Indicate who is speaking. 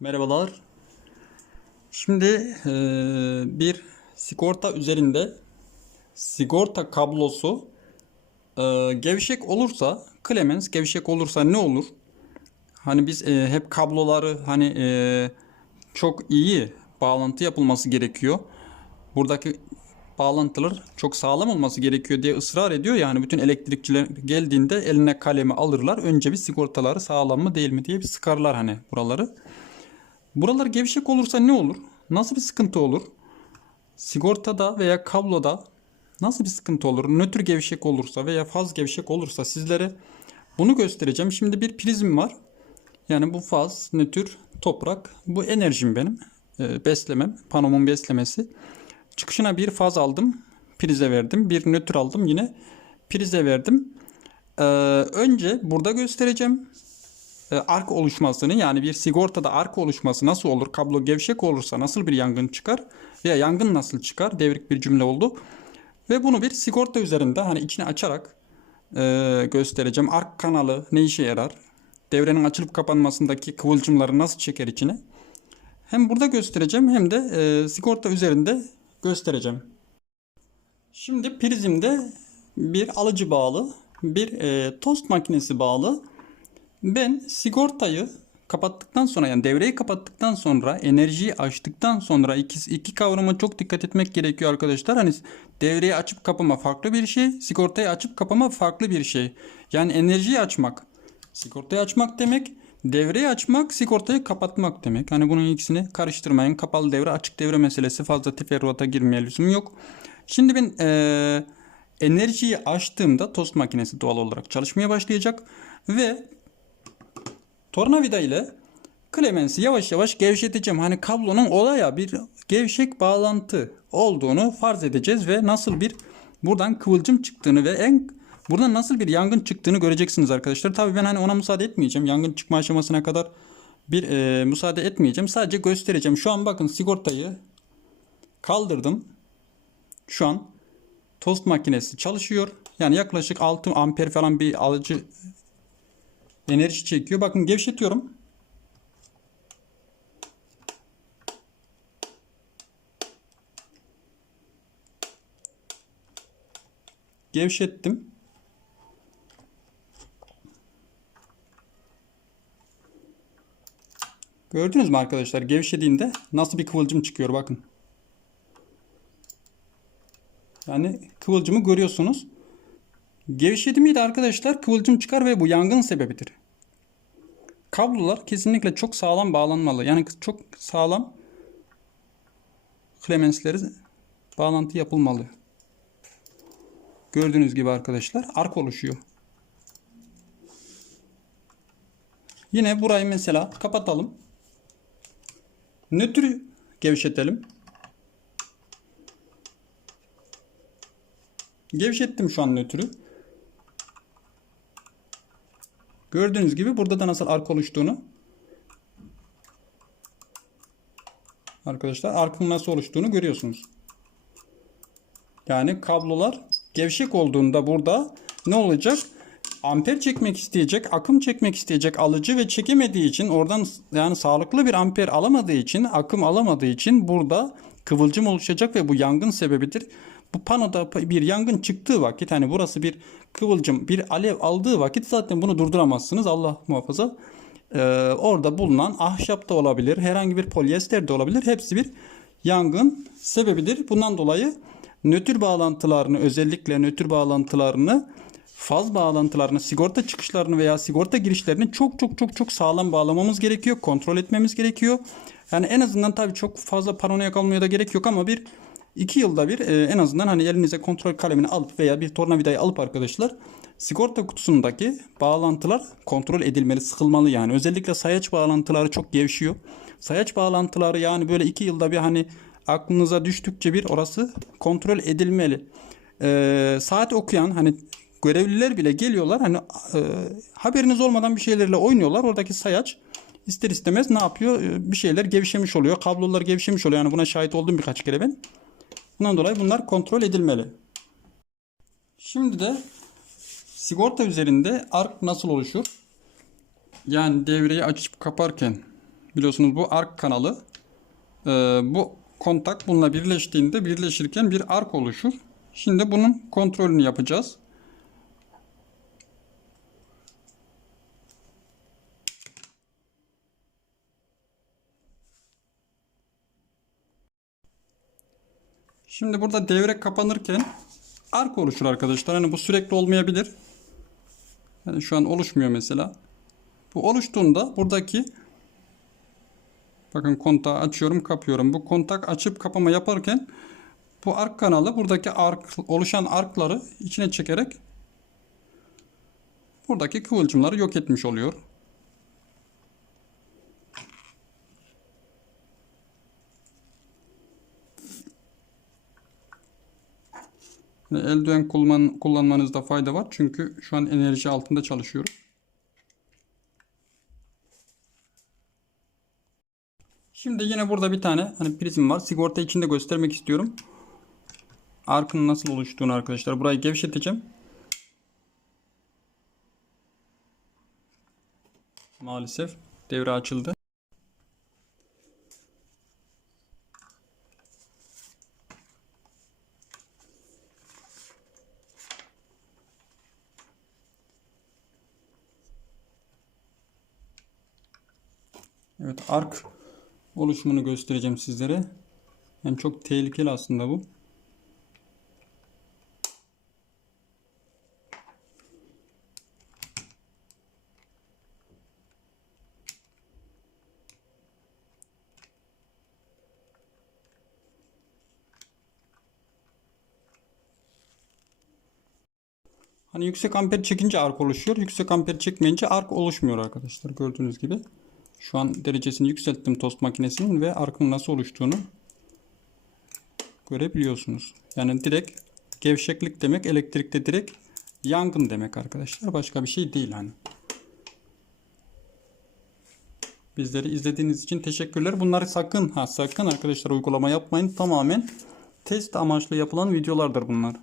Speaker 1: Merhabalar. Şimdi eee, bir sigorta üzerinde sigorta kablosu eee, gevşek olursa, Clemens gevşek olursa ne olur? Hani biz eee, hep kabloları hani çok iyi bağlantı yapılması gerekiyor. Buradaki bağlantılar çok sağlam olması gerekiyor diye ısrar ediyor. Yani bütün elektrikçiler geldiğinde eline kalemi alırlar. Önce bir sigortaları sağlam mı değil mi diye bir sıkarlar hani buraları. Buralar gevşek olursa ne olur? Nasıl bir sıkıntı olur? Sigortada veya kabloda nasıl bir sıkıntı olur? Nötr gevşek olursa veya faz gevşek olursa sizlere bunu göstereceğim. Şimdi bir prizm var. Yani bu faz, nötr, toprak. Bu enerjim benim. Ee, beslemem. Panomun beslemesi. Çıkışına bir faz aldım. Prize verdim. Bir nötr aldım. Yine prize verdim. Ee, önce burada göstereceğim e, ark oluşmasını yani bir sigortada ark oluşması nasıl olur? Kablo gevşek olursa nasıl bir yangın çıkar? Veya yangın nasıl çıkar? Devrik bir cümle oldu. Ve bunu bir sigorta üzerinde hani içini açarak e, göstereceğim. Ark kanalı ne işe yarar? Devrenin açılıp kapanmasındaki kıvılcımları nasıl çeker içine? Hem burada göstereceğim hem de e, sigorta üzerinde göstereceğim. Şimdi prizmde bir alıcı bağlı, bir e, tost makinesi bağlı. Ben sigortayı kapattıktan sonra yani devreyi kapattıktan sonra enerjiyi açtıktan sonra iki, iki kavrama çok dikkat etmek gerekiyor arkadaşlar. Hani devreyi açıp kapama farklı bir şey, sigortayı açıp kapama farklı bir şey. Yani enerjiyi açmak, sigortayı açmak demek, devreyi açmak, sigortayı kapatmak demek. Hani bunun ikisini karıştırmayın. Kapalı devre, açık devre meselesi fazla teferruata girmeye lüzum yok. Şimdi ben eee, enerjiyi açtığımda tost makinesi doğal olarak çalışmaya başlayacak ve tornavida ile Clemens'i yavaş yavaş gevşeteceğim. Hani kablonun olaya bir gevşek bağlantı olduğunu farz edeceğiz ve nasıl bir buradan kıvılcım çıktığını ve en buradan nasıl bir yangın çıktığını göreceksiniz arkadaşlar. Tabii ben hani ona müsaade etmeyeceğim. Yangın çıkma aşamasına kadar bir e, müsaade etmeyeceğim. Sadece göstereceğim. Şu an bakın sigortayı kaldırdım. Şu an tost makinesi çalışıyor. Yani yaklaşık 6 amper falan bir alıcı enerji çekiyor. Bakın gevşetiyorum. Gevşettim. Gördünüz mü arkadaşlar? Gevşediğinde nasıl bir kıvılcım çıkıyor bakın. Yani kıvılcımı görüyorsunuz. Gevşedi miydi arkadaşlar kıvılcım çıkar ve bu yangın sebebidir. Kablolar kesinlikle çok sağlam bağlanmalı. Yani çok sağlam klemensleri bağlantı yapılmalı. Gördüğünüz gibi arkadaşlar ark oluşuyor. Yine burayı mesela kapatalım. Nötr gevşetelim. Gevşettim şu an nötrü. Gördüğünüz gibi burada da nasıl ark oluştuğunu arkadaşlar arkın nasıl oluştuğunu görüyorsunuz. Yani kablolar gevşek olduğunda burada ne olacak? Amper çekmek isteyecek, akım çekmek isteyecek alıcı ve çekemediği için oradan yani sağlıklı bir amper alamadığı için, akım alamadığı için burada kıvılcım oluşacak ve bu yangın sebebidir. Bu panoda bir yangın çıktığı vakit hani burası bir kıvılcım, bir alev aldığı vakit zaten bunu durduramazsınız. Allah muhafaza. Ee, orada bulunan ahşap da olabilir, herhangi bir polyester de olabilir. Hepsi bir yangın sebebidir. Bundan dolayı nötr bağlantılarını özellikle nötr bağlantılarını faz bağlantılarını, sigorta çıkışlarını veya sigorta girişlerini çok çok çok çok sağlam bağlamamız gerekiyor. Kontrol etmemiz gerekiyor. Yani en azından tabii çok fazla paranoya kalmaya da gerek yok ama bir iki yılda bir e, en azından hani elinize kontrol kalemini alıp veya bir tornavidayı alıp arkadaşlar sigorta kutusundaki bağlantılar kontrol edilmeli, sıkılmalı yani. Özellikle sayaç bağlantıları çok gevşiyor. Sayaç bağlantıları yani böyle iki yılda bir hani aklınıza düştükçe bir orası kontrol edilmeli. Ee, saat okuyan hani görevliler bile geliyorlar hani e, haberiniz olmadan bir şeylerle oynuyorlar. Oradaki sayaç ister istemez ne yapıyor? E, Bir şeyler gevşemiş oluyor. Kablolar gevşemiş oluyor. Yani buna şahit oldum birkaç kere ben. Bundan dolayı bunlar kontrol edilmeli. Şimdi de sigorta üzerinde ark nasıl oluşur? Yani devreyi açıp kaparken Biliyorsunuz bu ark kanalı. Ee, bu kontak bununla birleştiğinde birleşirken bir ark oluşur. Şimdi bunun kontrolünü yapacağız. Şimdi burada devre kapanırken ark oluşur arkadaşlar. Hani bu sürekli olmayabilir. Yani şu an oluşmuyor mesela. Bu oluştuğunda buradaki bakın kontağı açıyorum kapıyorum. Bu kontak açıp kapama yaparken bu ark kanalı buradaki ark oluşan arkları içine çekerek buradaki kıvılcımları yok etmiş oluyor. Eldiven kullan, kullanmanızda fayda var. Çünkü şu an enerji altında çalışıyorum. Şimdi yine burada bir tane hani prizm var. Sigorta içinde göstermek istiyorum. Arkın nasıl oluştuğunu arkadaşlar. Burayı gevşeteceğim. Maalesef devre açıldı. Evet ark oluşumunu göstereceğim sizlere. Yani çok tehlikeli aslında bu. Hani yüksek amper çekince ark oluşuyor. Yüksek amper çekmeyince ark oluşmuyor arkadaşlar. Gördüğünüz gibi. Şu an derecesini yükselttim tost makinesinin ve arkın nasıl oluştuğunu görebiliyorsunuz. Yani direkt gevşeklik demek elektrikte direkt yangın demek arkadaşlar. Başka bir şey değil hani. Bizleri izlediğiniz için teşekkürler. Bunları sakın ha sakın arkadaşlar uygulama yapmayın. Tamamen test amaçlı yapılan videolardır bunlar.